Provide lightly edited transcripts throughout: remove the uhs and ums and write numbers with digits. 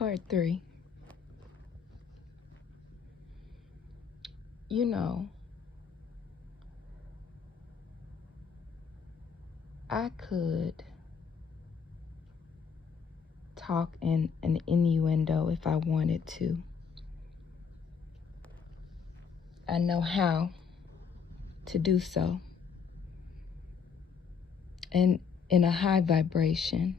Part 3. You know, I could talk in an innuendo if I wanted to. I know how to do so. And in a high vibration.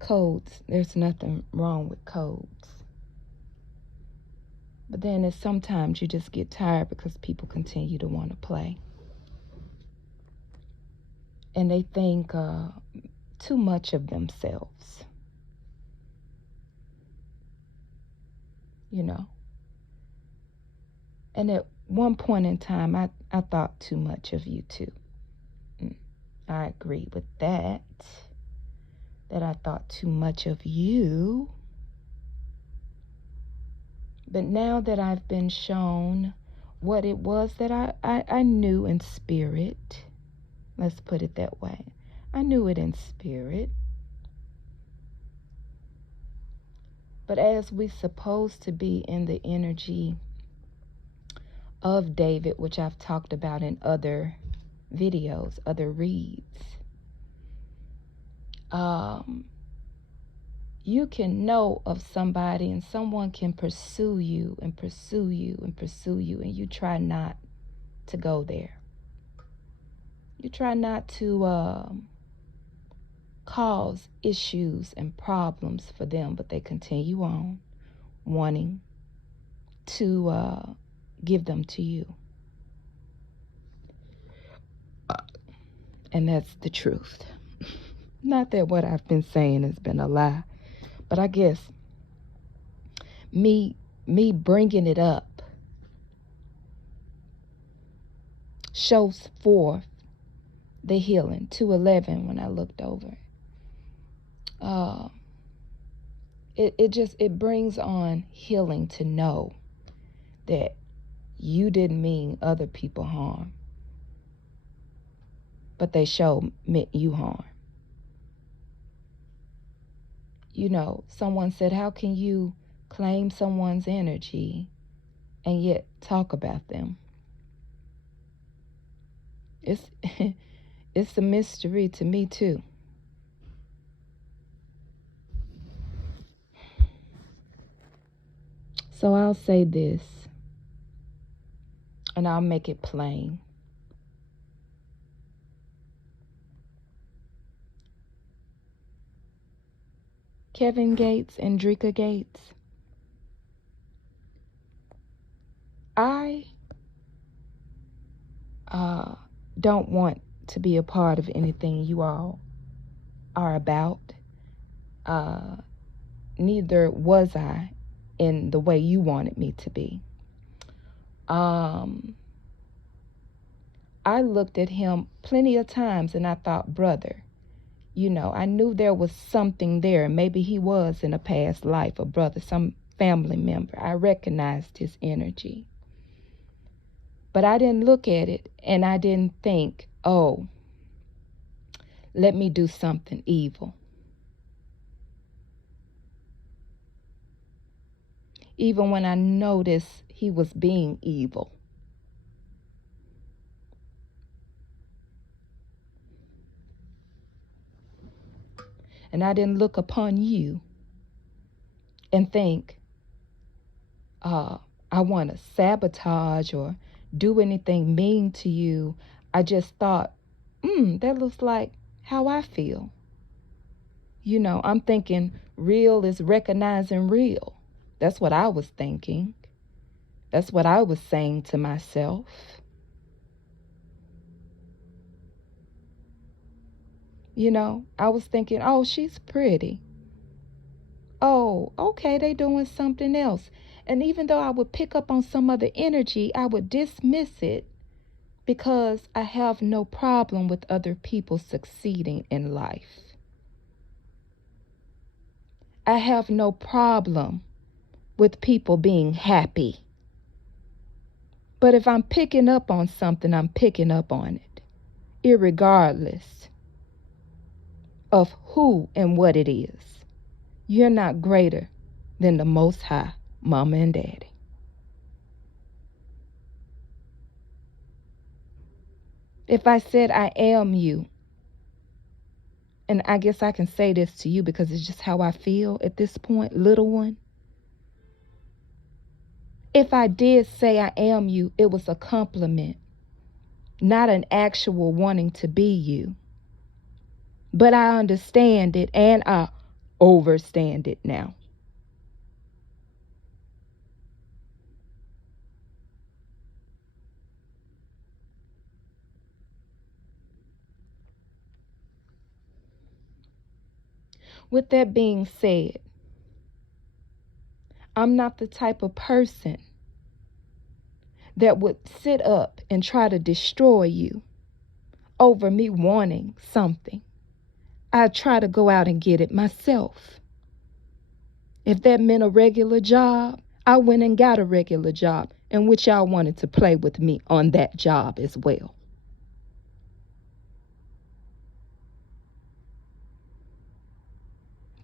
Codes, there's nothing wrong with codes. But then it's sometimes you just get tired because people continue to want to play. And they think too much of themselves. You know. And at one point in time, I thought too much of you too. I agree with that. That I thought too much of you. But now that I've been shown what it was that I knew in spirit, let's put it that way. I knew it in spirit. But as we're supposed to be in the energy of David, which I've talked about in other videos, other reads, you can know of somebody and someone can pursue you and pursue you and pursue you, and you try not to go there. You try not to cause issues and problems for them, but they continue on wanting to give them to you. And that's the truth. Not that what I've been saying has been a lie, but I guess me bringing it up shows forth the healing. 211 when I looked over. It brings on healing to know that you didn't mean other people harm, but they sure meant you harm. You know, someone said, how can you claim someone's energy and yet talk about them? It's a mystery to me too. So I'll say this, and I'll make it plain. Kevin Gates and Drika Gates, I don't want to be a part of anything you all are about. Neither was I in the way you wanted me to be. I looked at him plenty of times and I thought, brother, you know, I knew there was something there. Maybe he was in a past life a brother, some family member. I recognized his energy. But I didn't look at it and I didn't think, oh, let me do something evil. Even when I noticed he was being evil. And I didn't look upon you and think, I want to sabotage or do anything mean to you. I just thought, that looks like how I feel. You know, I'm thinking real is recognizing real. That's what I was thinking. That's what I was saying to myself. You know, I was thinking, oh, she's pretty. Oh, okay, they doing something else. And even though I would pick up on some other energy, I would dismiss it because I have no problem with other people succeeding in life. I have no problem with people being happy. But if I'm picking up on something, I'm picking up on it, irregardless of who and what it is. You're not greater than the Most High, Mama and Daddy. If I said I am you, and I guess I can say this to you because it's just how I feel at this point, little one. If I did say I am you, it was a compliment, not an actual wanting to be you. But I understand it and I overstand it now. With that being said, I'm not the type of person that would sit up and try to destroy you over me wanting something. I try to go out and get it myself. If that meant a regular job, I went and got a regular job in which y'all wanted to play with me on that job as well.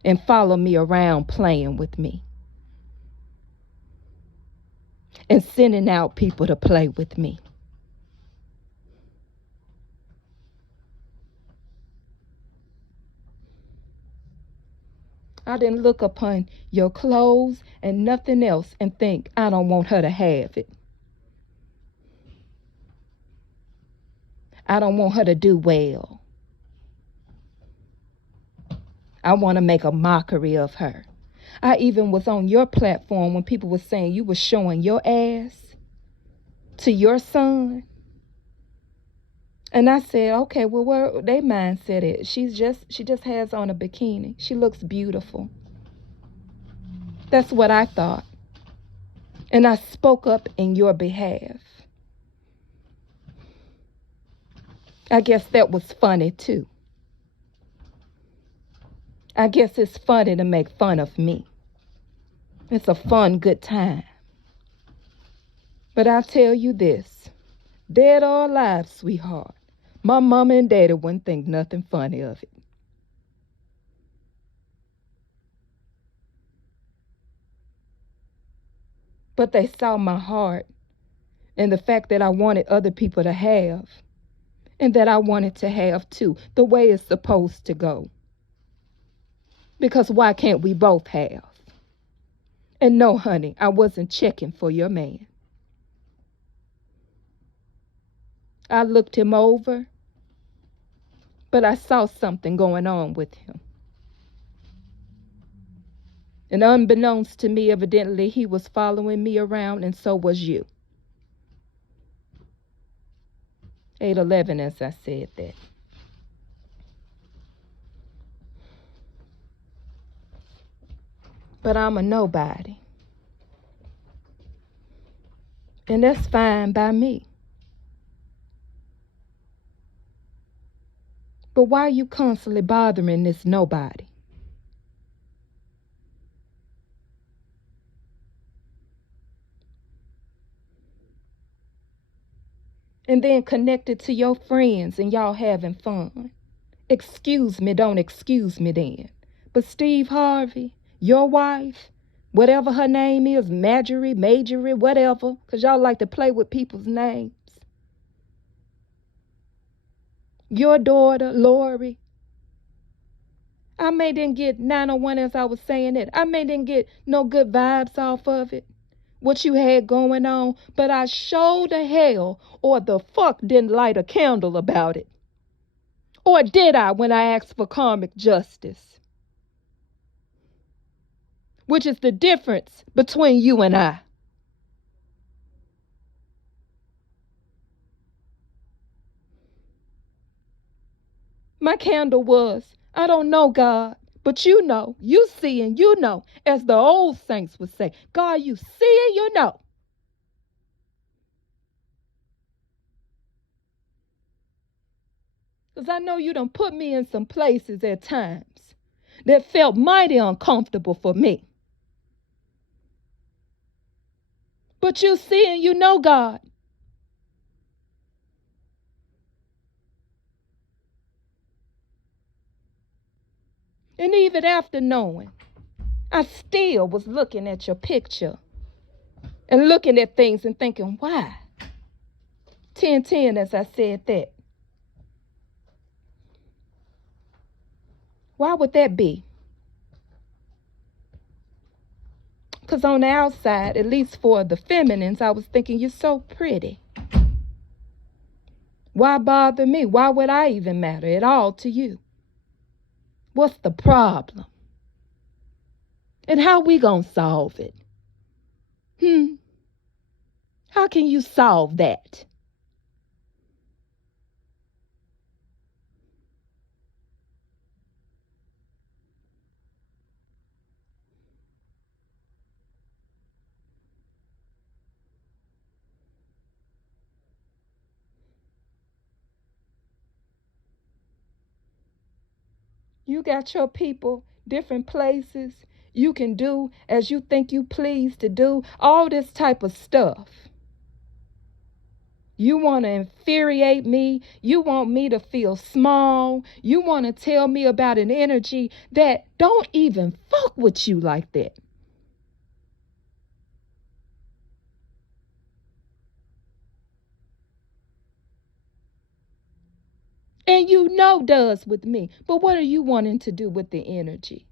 And follow me around playing with me. And sending out people to play with me. I didn't look upon your clothes and nothing else and think, I don't want her to have it. I don't want her to do well. I want to make a mockery of her. I even was on your platform when people were saying you were showing your ass to your son. And I said, okay, well, where they mindset is? She just has on a bikini. She looks beautiful. That's what I thought. And I spoke up in your behalf. I guess that was funny too. I guess it's funny to make fun of me. It's a fun, good time. But I'll tell you this, dead or alive, sweetheart, my mama and daddy wouldn't think nothing funny of it. But they saw my heart and the fact that I wanted other people to have and that I wanted to have too, the way it's supposed to go. Because why can't we both have? And no, honey, I wasn't checking for your man. I looked him over, but I saw something going on with him. And unbeknownst to me, evidently, he was following me around, and so was you. 8/11, as I said that. But I'm a nobody. And that's fine by me. But why are you constantly bothering this nobody? And then connected to your friends and y'all having fun. Excuse me, don't excuse me then. But Steve Harvey, your wife, whatever her name is, Majorie, whatever, because y'all like to play with people's names. Your daughter, Lori. I may didn't get 901 as I was saying it. I may didn't get no good vibes off of it. What you had going on, but I sure the hell or the fuck didn't light a candle about it. Or did I when I asked for karmic justice? Which is the difference between you and I. My candle was, I don't know, God, but you know, you see and you know, as the old saints would say, God, you see and you know. Because I know you done put me in some places at times that felt mighty uncomfortable for me. But you see and you know, God. And even after knowing, I still was looking at your picture and looking at things and thinking, why? 10-10 as I said that. Why would that be? Because on the outside, at least for the feminines, I was thinking, you're so pretty. Why bother me? Why would I even matter at all to you? What's the problem? And how we gonna solve it? How can you solve that? You got your people, different places. You can do as you think you please to do, all this type of stuff. You want to infuriate me. You want me to feel small. You want to tell me about an energy that don't even fuck with you like that. And you know does with me. But what are you wanting to do with the energy?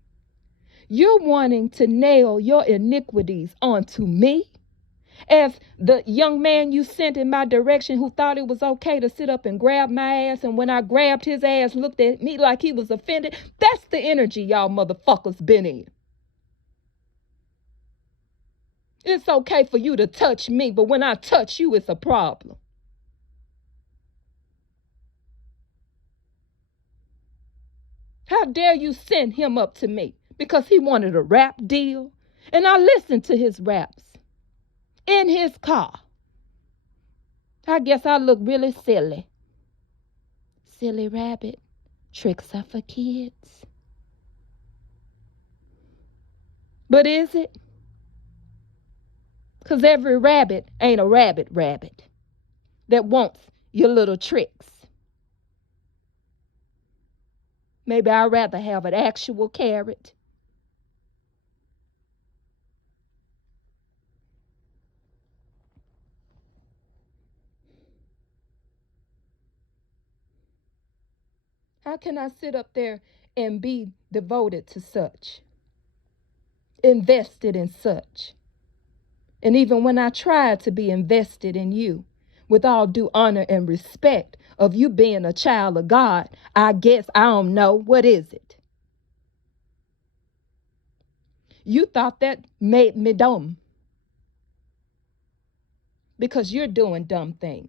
You're wanting to nail your iniquities onto me. As the young man you sent in my direction who thought it was okay to sit up and grab my ass, and when I grabbed his ass, looked at me like he was offended. That's the energy y'all motherfuckers been in. It's okay for you to touch me, but when I touch you, it's a problem. How dare you send him up to me because he wanted a rap deal? And I listened to his raps in his car. I guess I look really silly. Silly rabbit. Tricks are for kids. But is it? Because every rabbit ain't a rabbit that wants your little tricks. Maybe I'd rather have an actual carrot. How can I sit up there and be devoted to such? Invested in such? And even when I try to be invested in you, with all due honor and respect of you being a child of God, I guess I don't know, what is it? You thought that made me dumb because you're doing dumb things.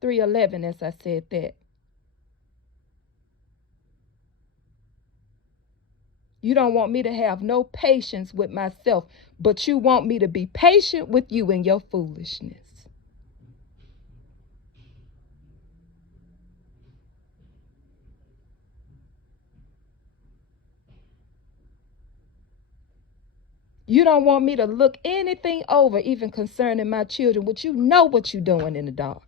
311, as I said that. You don't want me to have no patience with myself, but you want me to be patient with you in your foolishness. You don't want me to look anything over, even concerning my children, but you know what you're doing in the dark.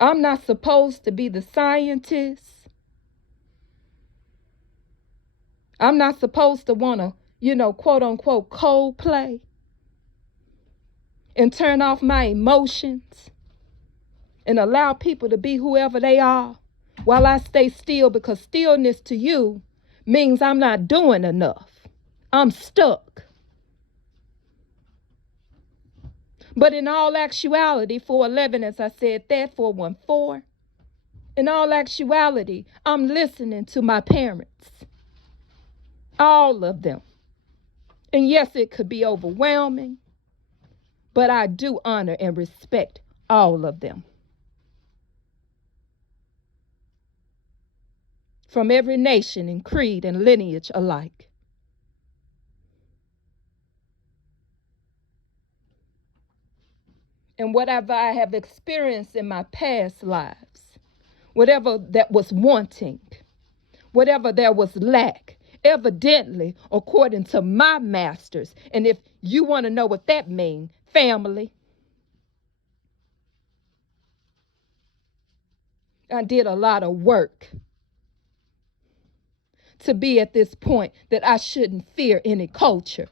I'm not supposed to be the scientist. I'm not supposed to want to, quote unquote, cold play and turn off my emotions and allow people to be whoever they are while I stay still, because stillness to you means I'm not doing enough. I'm stuck. But in all actuality, 411, as I said that, 414, in all actuality, I'm listening to my parents. All of them. And yes, it could be overwhelming, but I do honor and respect all of them. From every nation and creed and lineage alike. And whatever I have experienced in my past lives, whatever that was wanting, whatever there was lack, evidently, according to my masters, and if you want to know what that means, family, I did a lot of work to be at this point that I shouldn't fear any culture,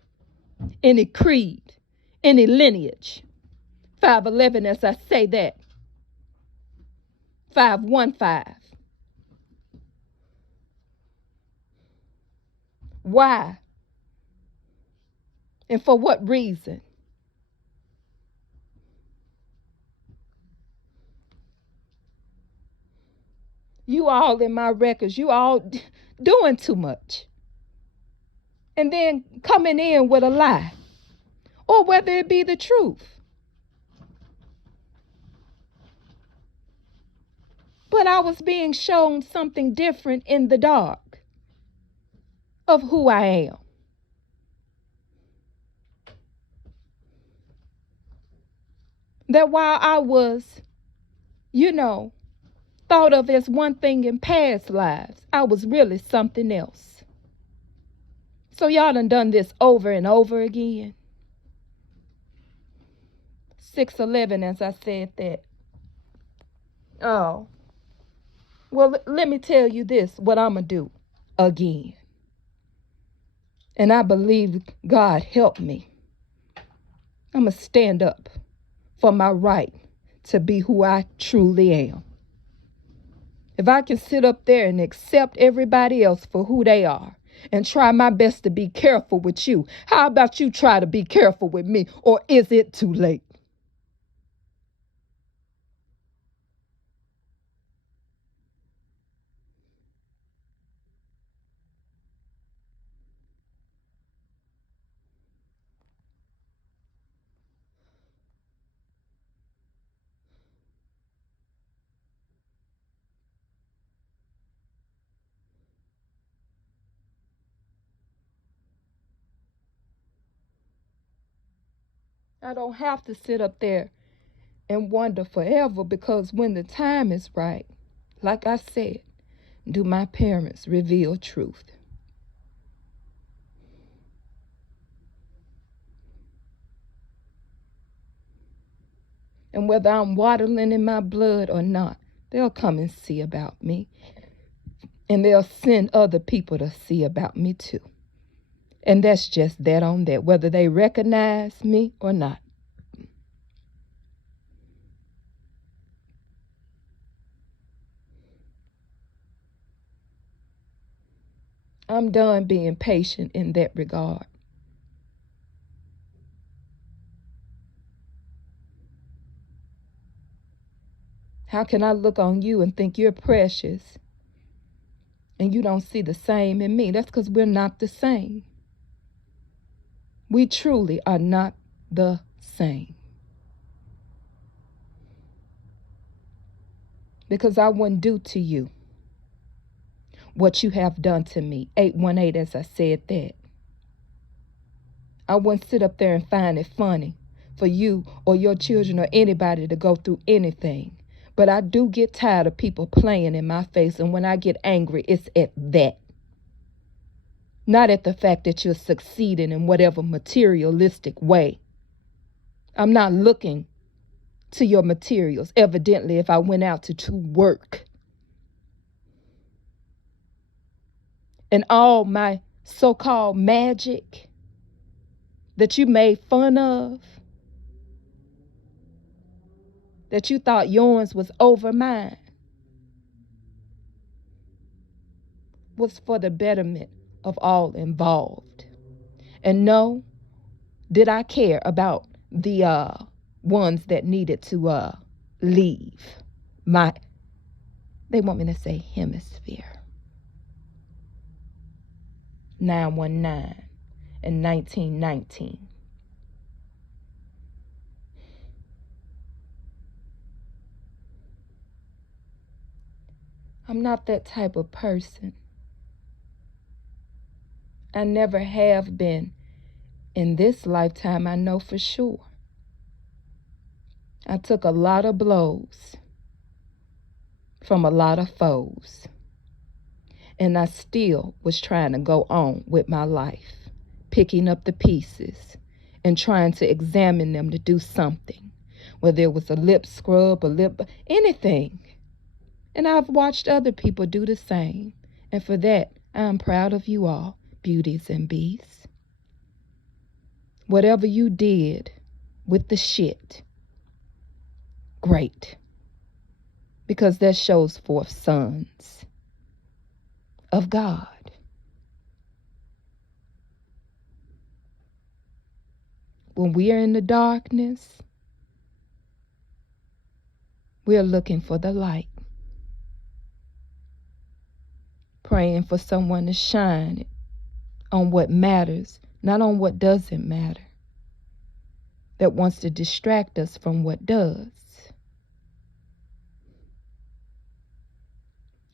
any creed, any lineage. 5'11", as I say that. 5'15". Why? And for what reason? You all in my records, you all doing too much. And then coming in with a lie, or whether it be the truth. But I was being shown something different in the dark of who I am. That while I was, thought of as one thing in past lives, I was really something else. So y'all done this over and over again. 6'11", as I said that. Oh. Well, let me tell you this, what I'm going to do again. And I believe God help me. I'm going to stand up for my right to be who I truly am. If I can sit up there and accept everybody else for who they are and try my best to be careful with you, how about you try to be careful with me? Or is it too late? I don't have to sit up there and wonder forever, because when the time is right, like I said, do my parents reveal truth? And whether I'm waddling in my blood or not, they'll come and see about me. And they'll send other people to see about me too. And that's just that on that, whether they recognize me or not. I'm done being patient in that regard. How can I look on you and think you're precious and you don't see the same in me? That's because we're not the same. We truly are not the same. Because I wouldn't do to you what you have done to me. 818, as I said that. I wouldn't sit up there and find it funny for you or your children or anybody to go through anything. But I do get tired of people playing in my face. And when I get angry, it's at that. Not at the fact that you're succeeding in whatever materialistic way. I'm not looking to your materials, evidently, if I went out to work. And all my so-called magic that you made fun of, that you thought yours was over mine, was for the betterment of all involved. And no, did I care about the ones that needed to leave my, they want me to say hemisphere. 919 and 1919. I'm not that type of person. I never have been in this lifetime, I know for sure. I took a lot of blows from a lot of foes. And I still was trying to go on with my life, picking up the pieces and trying to examine them to do something, whether it was a lip scrub, anything. And I've watched other people do the same. And for that, I am proud of you all, beauties and beasts. Whatever you did with the shit, great. Because that shows forth sons of God. When we are in the darkness, we are looking for the light. Praying for someone to shine on what matters, not on what doesn't matter. That wants to distract us from what does.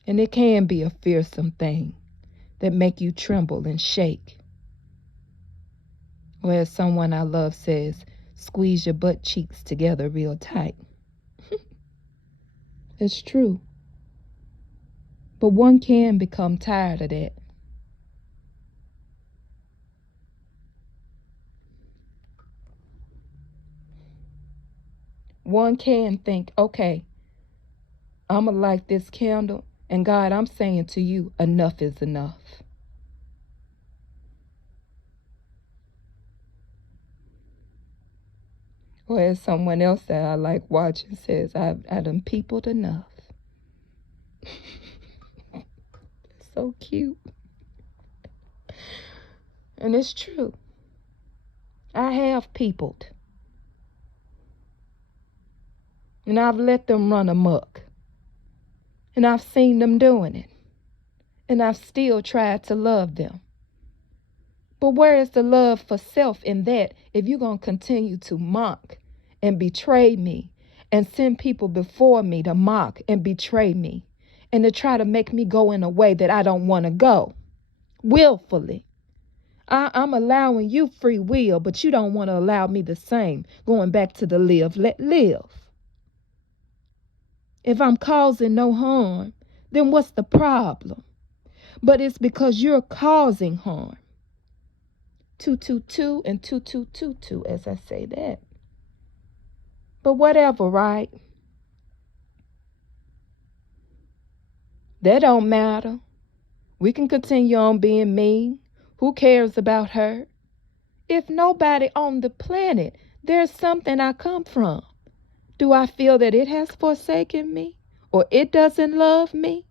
And it can be a fearsome thing that make you tremble and shake. Or as someone I love says, squeeze your butt cheeks together real tight. It's true. But one can become tired of that. One can think, okay, I'm going to light this candle, and God, I'm saying to you, enough is enough. Or as someone else that I like watching says, I done peopled enough. So cute. And it's true. I have peopled. And I've let them run amok. And I've seen them doing it. And I've still tried to love them. But where is the love for self in that if you're going to continue to mock and betray me and send people before me to mock and betray me and to try to make me go in a way that I don't want to go willfully? I'm allowing you free will, but you don't want to allow me the same. Going back to the live, let live. If I'm causing no harm, then what's the problem? But it's because you're causing harm. 222 and 2222, as I say that. But whatever, right? That don't matter. We can continue on being mean. Who cares about her? If nobody on the planet, there's something I come from. Do I feel that it has forsaken me or it doesn't love me?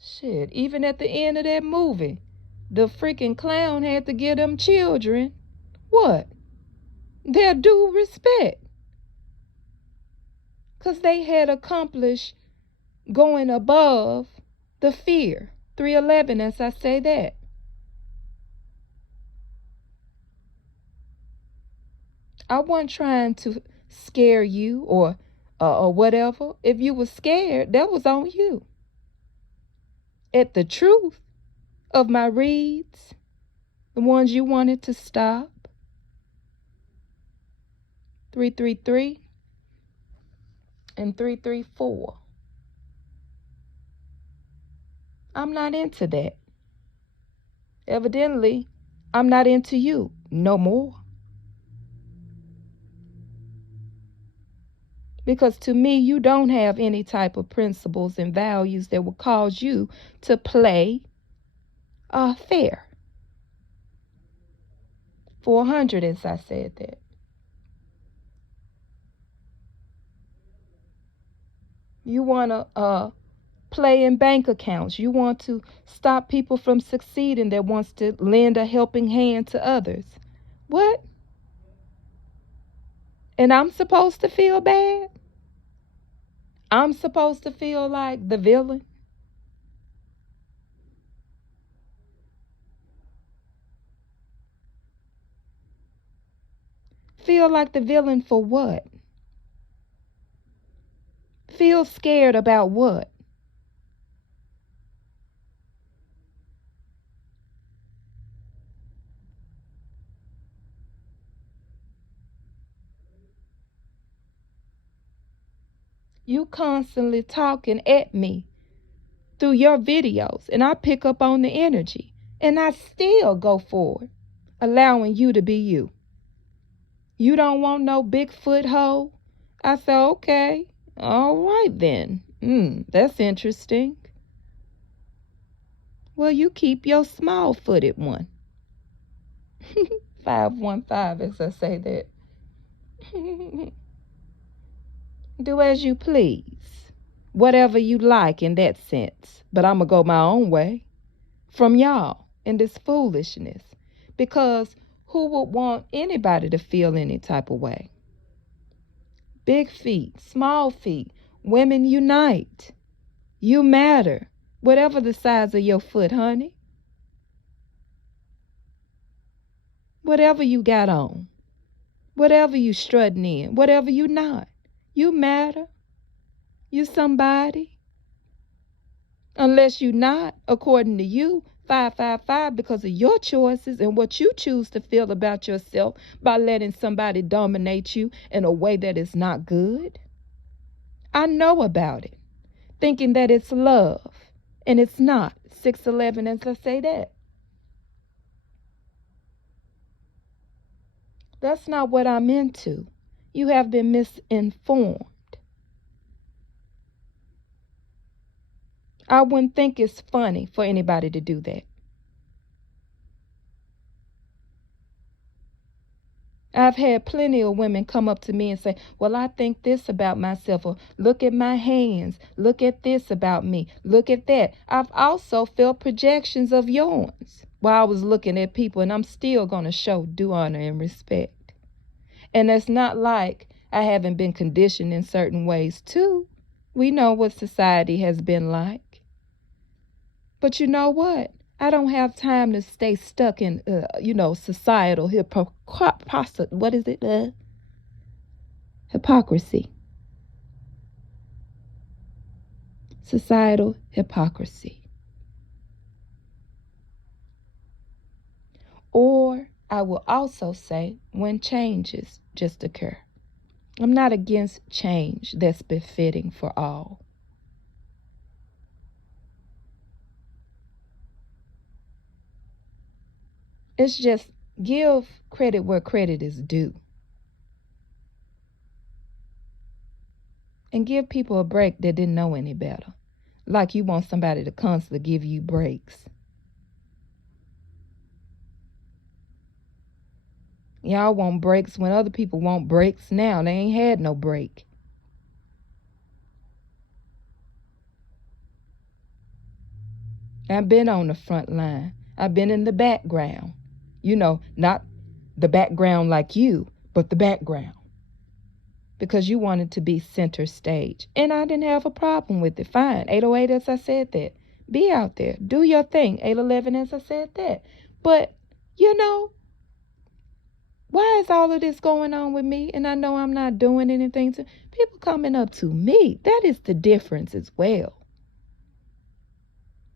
Shit, even at the end of that movie, the freaking clown had to give them children what? Their due respect. Because they had accomplished going above the fear. 311, as I say that. I wasn't trying to scare you or whatever. If you were scared, that was on you. At the truth of my reads, the ones you wanted to stop. 333 and 334. I'm not into that. Evidently, I'm not into you no more. Because to me, you don't have any type of principles and values that will cause you to play fair. 400, as I said that. You want to play in bank accounts. You want to stop people from succeeding that wants to lend a helping hand to others. What? And I'm supposed to feel bad? I'm supposed to feel like the villain? Feel like the villain for what? Feel scared about what? You constantly talking at me through your videos, and I pick up on the energy, and I still go forward, allowing you to be you. You don't want no Bigfoot hoe? I said, okay, all right then. That's interesting. Well, you keep your small-footed one. 515, as I say that. Do as you please. Whatever you like in that sense. But I'm going to go my own way from y'all in this foolishness. Because who would want anybody to feel any type of way? Big feet, small feet, women unite. You matter. Whatever the size of your foot, honey. Whatever you got on. Whatever you strutting in. Whatever you not. You matter. You somebody. Unless you not, according to you, 555, because of your choices and what you choose to feel about yourself by letting somebody dominate you in a way that is not good. I know about it, thinking that it's love, and it's not. 611, as I say that. That's not what I'm into. You have been misinformed. I wouldn't think it's funny for anybody to do that. I've had plenty of women come up to me and say, well, I think this about myself, or look at my hands, look at this about me, look at that. I've also felt projections of yours while I was looking at people, and I'm still going to show due honor and respect. And it's not like I haven't been conditioned in certain ways too. We know what society has been like. But you know what? I don't have time to stay stuck in, societal hypocrisy. Societal hypocrisy. Or I will also say when changes just occur. I'm not against change that's befitting for all. It's just give credit where credit is due. And give people a break that didn't know any better. Like you want somebody to constantly give you breaks. Y'all want breaks when other people want breaks now. They ain't had no break. I've been on the front line. I've been in the background. Not the background like you, but the background. Because you wanted to be center stage. And I didn't have a problem with it. Fine. 808, as I said that. Be out there. Do your thing. 811, as I said that. But, why is all of this going on with me? And I know I'm not doing anything to people coming up to me. That is the difference as well.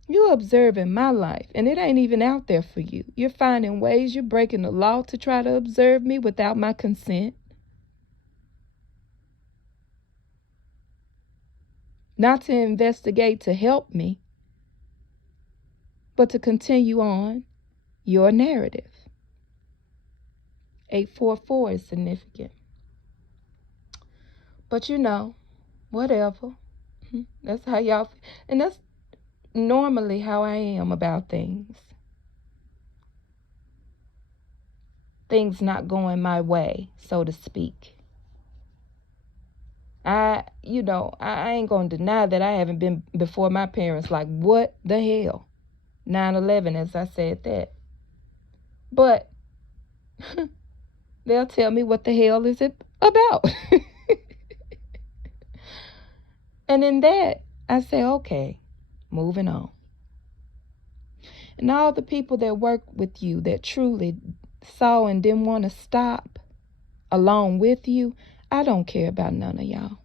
You're observing my life, and it ain't even out there for you. You're finding ways, you're breaking the law to try to observe me without my consent. Not to investigate to help me, but to continue on your narrative. 844 is significant. But whatever. That's how y'all feel. And that's normally how I am about things. Things not going my way, so to speak. I ain't going to deny that I haven't been before my parents like, what the hell? 9/11, as I said that. But they'll tell me what the hell is it about. And in that, I say, okay, moving on. And all the people that work with you that truly saw and didn't want to stop along with you, I don't care about none of y'all.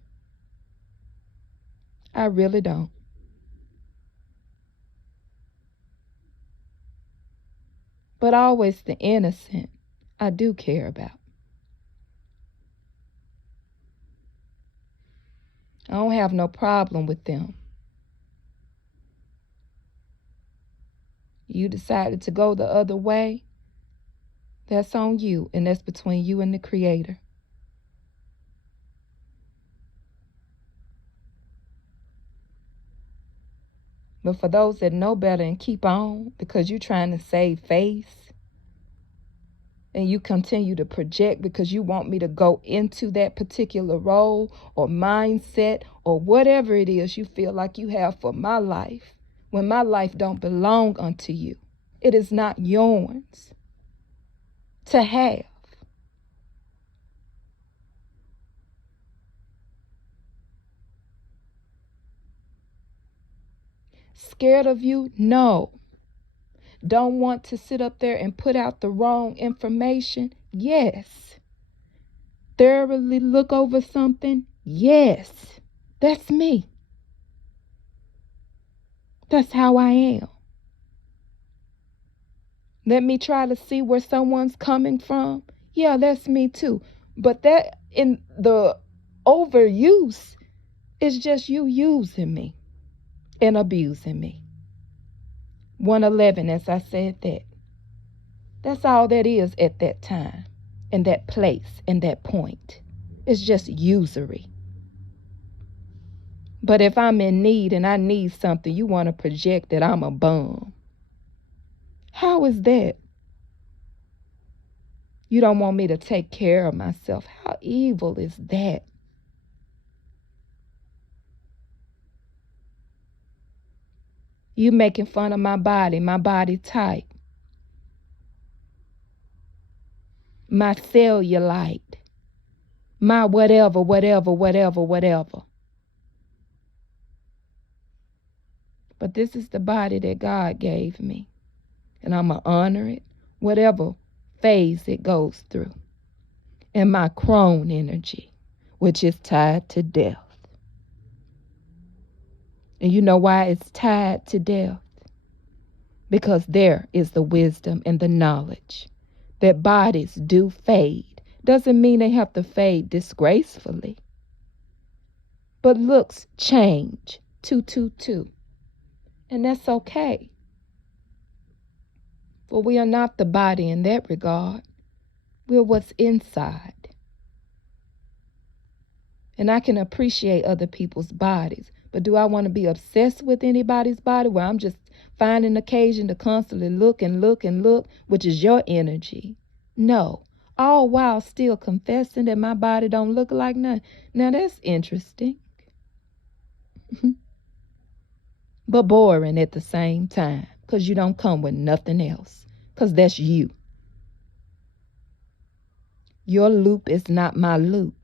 I really don't. But always the innocent, I do care about. I don't have no problem with them. You decided to go the other way, That's on you, and that's between you and the Creator. But for those that know better and keep on because you're trying to save face, and you continue to project because you want me to go into that particular role or mindset or whatever it is you feel like you have for my life, when my life don't belong unto you. It is not yours to have. Scared of you? No. Don't want to sit up there and put out the wrong information? Yes. Thoroughly look over something? Yes. That's me. That's how I am. Let me try to see where someone's coming from. Yeah, that's me too. But that in the overuse is just you using me and abusing me. 111, as I said that. That's all that is at that time, in that place, in that point. It's just usury. But if I'm in need and I need something, you want to project that I'm a bum. How is that? You don't want me to take care of myself. How evil is that? You making fun of my body type, my cellulite, my whatever. But this is the body that God gave me, and I'm going to honor it, whatever phase it goes through. And my crone energy, which is tied to death. And you know why it's tied to death? Because there is the wisdom and the knowledge that bodies do fade. Doesn't mean they have to fade disgracefully. But looks change. 222. And that's okay. For we are not the body in that regard. We're what's inside. And I can appreciate other people's bodies. But do I want to be obsessed with anybody's body where I'm just finding occasion to constantly look, which is your energy? No. All while still confessing that my body don't look like nothing. Now that's interesting. But boring at the same time. Because you don't come with nothing else. Because that's you. Your loop is not my loop.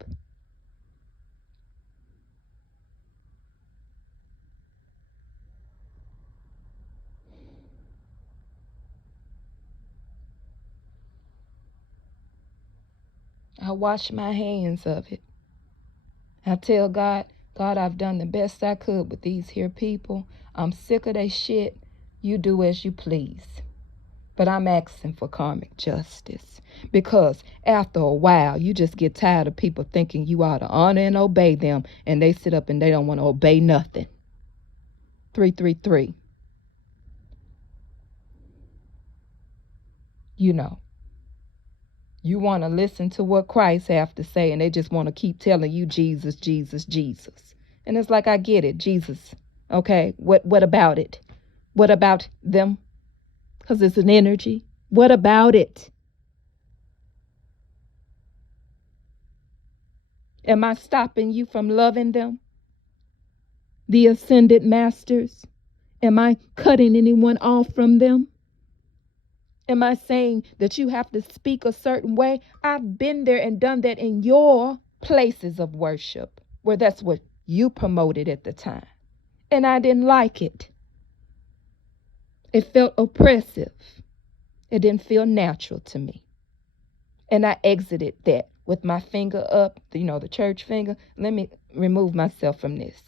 I wash my hands of it. I tell God, I've done the best I could with these here people. I'm sick of their shit. You do as you please. But I'm asking for karmic justice. Because after a while, you just get tired of people thinking you ought to honor and obey them. And they sit up and they don't want to obey nothing. 333. You know. You want to listen to what Christ have to say, and they just want to keep telling you Jesus, Jesus, Jesus. And it's like, I get it, Jesus. Okay, what about it? What about them? Because it's an energy. What about it? Am I stopping you from loving them? The ascended masters? Am I cutting anyone off from them? Am I saying that you have to speak a certain way? I've been there and done that in your places of worship, where that's what you promoted at the time. And I didn't like it. It felt oppressive. It didn't feel natural to me. And I exited that with my finger up, the church finger. Let me remove myself from this.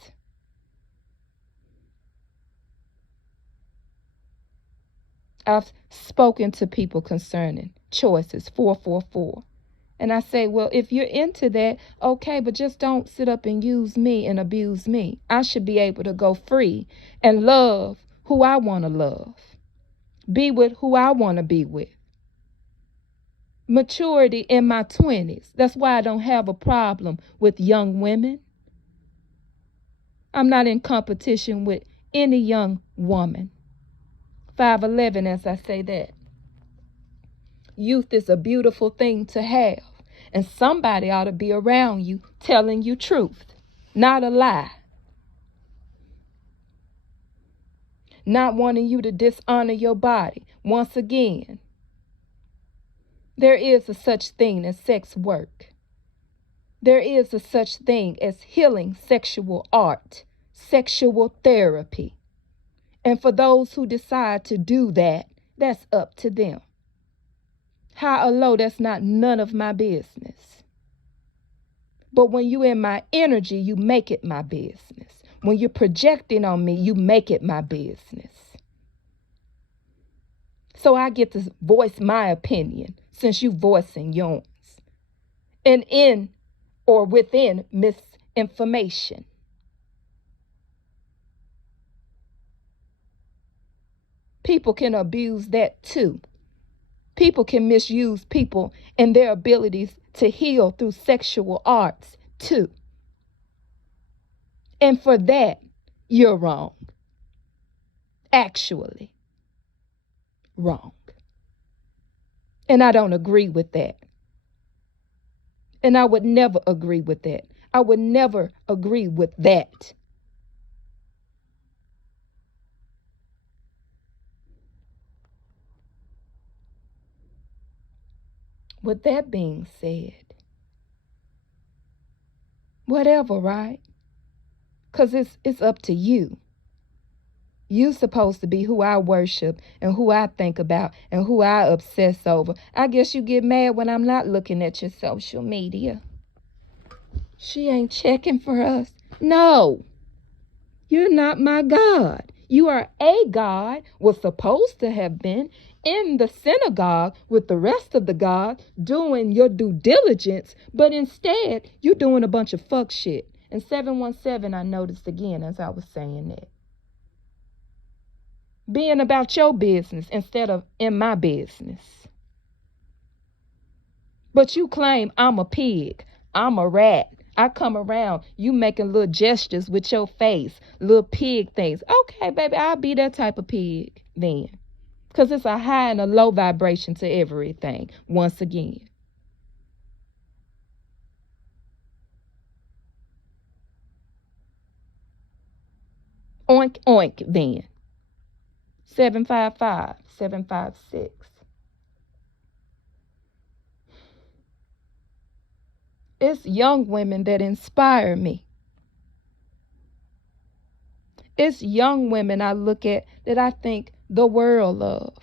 I've spoken to people concerning choices, 444. And I say, well, if you're into that, okay, but just don't sit up and use me and abuse me. I should be able to go free and love who I want to love. Be with who I want to be with. maturity in my 20s. That's why I don't have a problem with young women. I'm not in competition with any young woman. 5'11", as I say that. Youth is a beautiful thing to have. And somebody ought to be around you telling you truth, not a lie. Not wanting you to dishonor your body. Once again, there is a such thing as sex work. There is a such thing as healing sexual art, sexual therapy. And for those who decide to do that, that's up to them. High or low, that's not none of my business. But when you in my energy, you make it my business. When you're projecting on me, you make it my business. So I get to voice my opinion since you voicing yours. And in or within misinformation. People can abuse that too. People can misuse people and their abilities to heal through sexual arts too. And for that, you're wrong. Actually, wrong. And I don't agree with that. And I would never agree with that. I would never agree with that. With that being said, whatever, right? Because it's up to you. You're supposed to be who I worship and who I think about and who I obsess over. I guess you get mad when I'm not looking at your social media. She ain't checking for us. No, you're not my God. You are a God, was supposed to have been in the synagogue with the rest of the gods doing your due diligence, but instead you're doing a bunch of fuck shit. And 717, I noticed again as I was saying that. Being about your business instead of in my business. But you claim I'm a pig, I'm a rat. I come around, you making little gestures with your face, little pig things. Okay, baby, I'll be that type of pig then. Because it's a high and a low vibration to everything, once again. Oink, oink, then. 755, 756. It's young women that inspire me. It's young women I look at that I think the world of,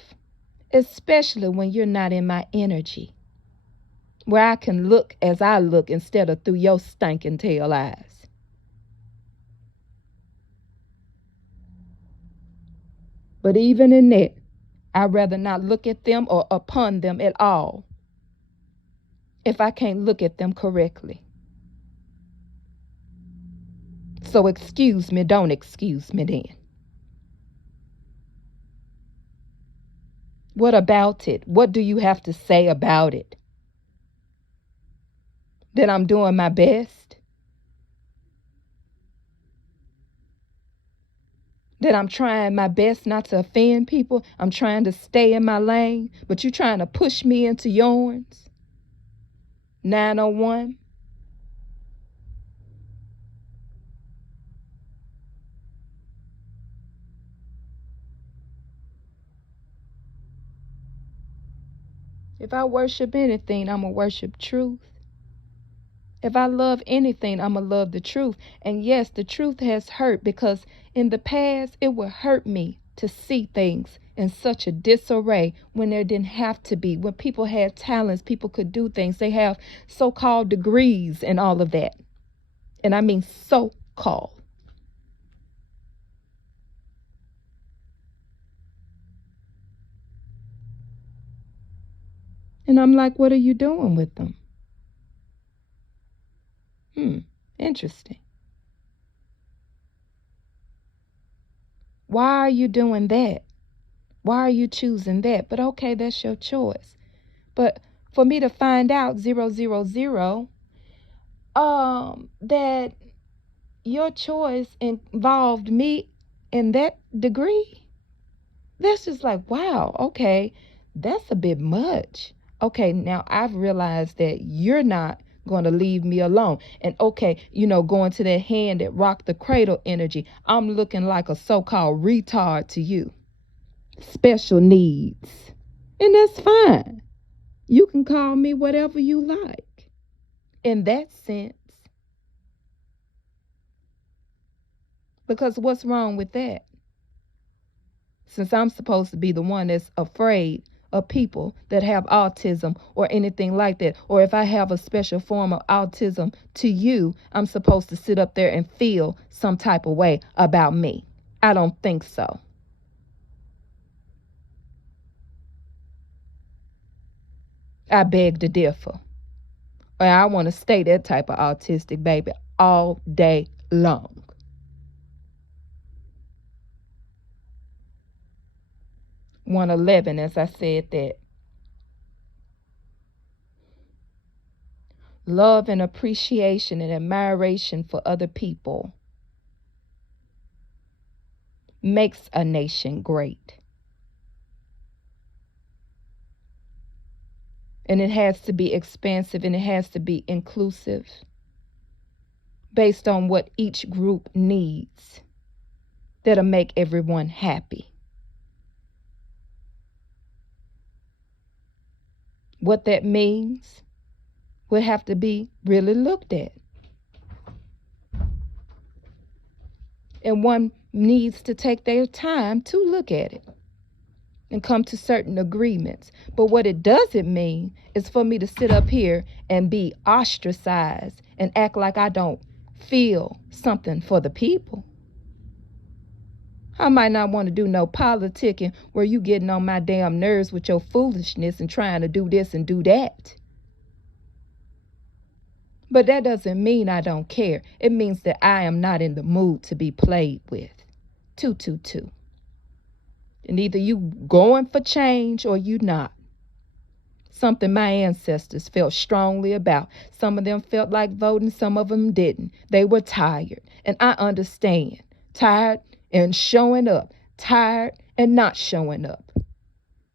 especially when you're not in my energy, where I can look as I look instead of through your stinking tail eyes. But even in that, I'd rather not look at them or upon them at all if I can't look at them correctly. So excuse me, don't excuse me then. What about it? What do you have to say about it? That I'm doing my best? That I'm trying my best not to offend people? I'm trying to stay in my lane, but you're trying to push me into yours? 901? If I worship anything, I'm going to worship truth. If I love anything, I'm going to love the truth. And yes, the truth has hurt because in the past, it would hurt me to see things in such a disarray when there didn't have to be. When people had talents, people could do things. They have so-called degrees and all of that. And I mean so-called. And I'm like, what are you doing with them? Interesting. Why are you doing that? Why are you choosing that? But okay, that's your choice. But for me to find out 000 that your choice involved me in that degree. That's just like, wow, okay, that's a bit much. Okay, now I've realized that you're not going to leave me alone. And okay, going to that hand that rocked the cradle energy, I'm looking like a so-called retard to you. Special needs. And that's fine. You can call me whatever you like. In that sense. Because what's wrong with that? Since I'm supposed to be the one that's afraid of people that have autism or anything like that, or if I have a special form of autism to you, I'm supposed to sit up there and feel some type of way about me. I don't think so. I beg to differ. Or I want to stay that type of autistic baby all day long. (111), as I said that. Love and appreciation and admiration for other people makes a nation great. And it has to be expansive and it has to be inclusive based on what each group needs that'll make everyone happy. What that means will have to be really looked at. And one needs to take their time to look at it and come to certain agreements. But what it doesn't mean is for me to sit up here and be ostracized and act like I don't feel something for the people. I might not want to do no politicking where you getting on my damn nerves with your foolishness and trying to do this and do that. But that doesn't mean I don't care. It means that I am not in the mood to be played with. 222. And either you going for change or you not. Something my ancestors felt strongly about. Some of them felt like voting, some of them didn't. They were tired. And I understand. Tired and showing up. Tired and not showing up.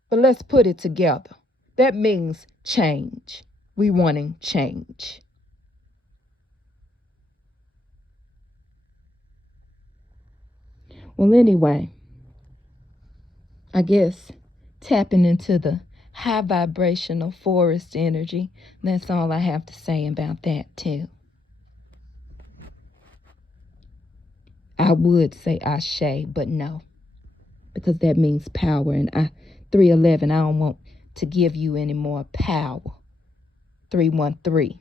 But let's put it together. That means change. We wanting change. Well, anyway, I guess tapping into the high vibrational forest energy, that's all I have to say about that too. I would say Ashe, but no, because that means power, and 311, I don't want to give you any more power. 313.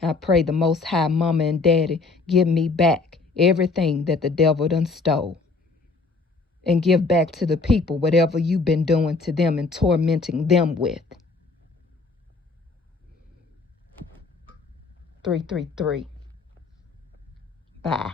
I pray the Most High Mama and Daddy give me back everything that the devil done stole. And give back to the people whatever you've been doing to them and tormenting them with. 333. Bye.